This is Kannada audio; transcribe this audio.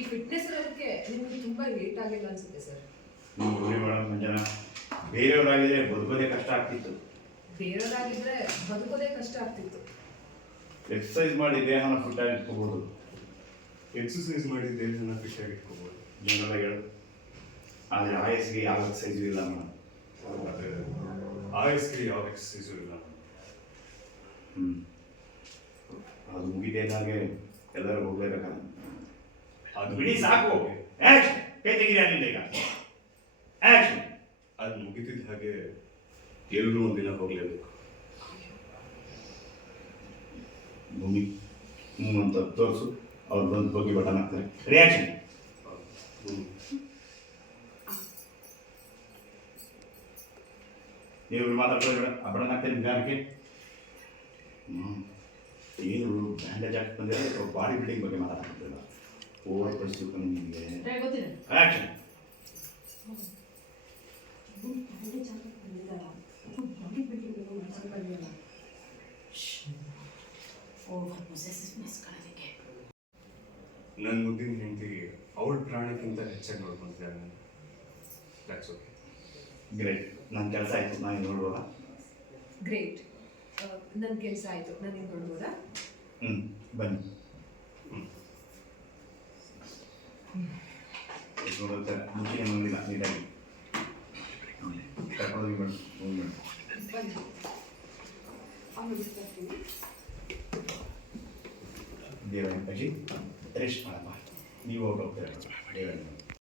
ಈ ಫಿಟ್ನೆಸ್ ಇರೋದಕ್ಕೆ ನಿಮಗೆ ತುಂಬಾ ಲೇಟ್ ಆಗಿಲ್ಲ ಅನ್ಸುತ್ತೆ ಸರ್ ನೀವು ನೋಡಿ ಮೇಡಮ್ ಮಂಜನ. ಬೇರೆಯವರಾಗಿದ್ರೆ ಬದುಕೋದೇ ಕಷ್ಟ ಆಗ್ತಿತ್ತು. ಬೇರೆಯವರಾಗಿದ್ರೆ ಬದುಕೋದೇ ಕಷ್ಟ ಆಗ್ತಿತ್ತು. ಎಕ್ಸಸೈಸ್ ಮಾಡಿ ದೇಹನ ಫಿಟ್ ಆಗಿ ಇಟ್ಕೋಬೋದು. ಎಕ್ಸಸೈಸ್ ಮಾಡಿ ದೇಹನ ಫಿಟ್ ಆಗಿ ಇಟ್ಕೋಬೋದು. ಜನರ ಹೇಳು. ಆದರೆ ಆಯಸ್ಸಿಗೆ ಯಾವ ಎಕ್ಸಸೈಸು ಇಲ್ಲ ಮೇಡಮ್ ಆದರೆ ಆಯಸ್ಗೆ ಯಾವ ಎಕ್ಸಸೈಸು ಇಲ್ಲ ಹ್ಞೂ ಅದು ಮುಗಿದೇನಾಗೆ ಎಲ್ಲರೂ ಹೋಗ್ಲೇಬೇಕಲ್ಲ. ಅದು ಬಿಡಿ ಸಾಕು ಆಕ್ಷನ್ ಕೈ ತೆಗೀರಿ ಅಲ್ಲಿಂದ ಈಗ ಆಕ್ಷನ್ ಅದು ಮುಗಿತಿದ್ದ ಹಾಗೆ ಎಲ್ಲರೂ ಒಂದಿನ ಹೋಗಲೇಬೇಕು ಭೂಮಿ ಹ್ಞೂ ಅಂತ ತೋರಿಸು ಅವ್ರು ಬಂದು ಹೋಗಿ ಬಟನ್ ಹಾಕ್ತಾರೆ ರಿಯಾಕ್ಷನ್ ನೀವು ಮಾತಾಡ್ಕೊಳ್ಳಿ ಬೇಡ ಆ ಬಟನ್ ಹಾಕ್ತೇನೆ ನಿಧಾನಕ್ಕೆ ಹ್ಞೂ ಏನು ಬ್ಯಾಂಡೇಜ್ ಹಾಕಿ ಬಂದರೆ ಬಾಡಿ ಬಿಲ್ಡಿಂಗ್ ಬಗ್ಗೆ ಮಾತಾಡ್ತಿಲ್ಲ ಓವರ್ ಪರಿಸ್ಥಿತಿ ನಿಮಗೆ ಆಕ್ಷನ್ ನನ್ನ ಮುದ್ದಿನ ಹೆಂಡತಿ ಅವಳ ಪ್ರಾಣಕ್ಕಿಂತ ಹೆಚ್ಚಾಗಿ ನೋಡ್ಕೊಂತಿದ್ದಾನೆ ದಟ್ಸ್ ಓಕೆ ಗ್ರೇಟ್ ನನ್ನ ಕೆಲಸ ಆಯಿತು ನಾನು ನೋಡುವಾಗ ಗ್ರೇಟ್ ನನ್ನ ಕೆಲಸ ಆಯಿತು ನಾನು ನೋಡ್ಬೋದಾ? ಹ್ಞೂ ಬನ್ನಿ. ನೋಡುತ್ತೆ ಮುಂಚೆ ನೋಡಿಲ್ಲ ನೀಟಾಗಿ ಕರ್ಕೊಂಡೋಗಿ ಮೇಡಮ್ ಹೋಗಿ ಮೇಡಮ್ ಬನ್ನಿ ದೇವರ ಅಜ್ಜಿ ರೆಸ್ಟ್ ಮಾಡಪ್ಪ ನೀವು ಹೋಗಿ ಹೋಗ್ತೀರ ದೇವರ